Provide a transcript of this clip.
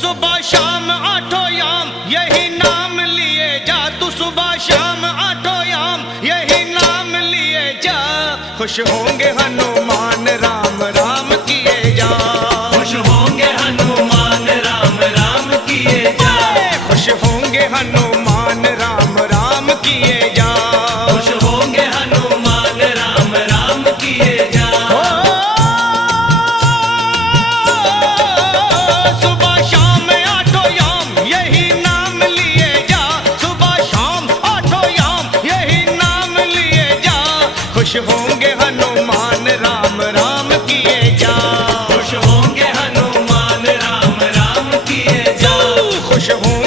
सुबह शाम आठों याम यही नाम लिए जा, तू सुबह शाम आठों याम यही नाम लिए जा। खुश होंगे हनुमान राम राम किए जा, खुश होंगे हनुमान राम राम किए जा, खुश होंगे हनुमान राम राम किए जा, खुश होंगे हनुमान राम राम किए जा। सुबह शाम आठों याम यही नाम लिए जा, सुबह शाम आठों याम यही नाम लिए जा। खुश होंगे हनुमान राम राम किए जा, खुश होंगे हनुमान राम राम किए जा, खुश होंगे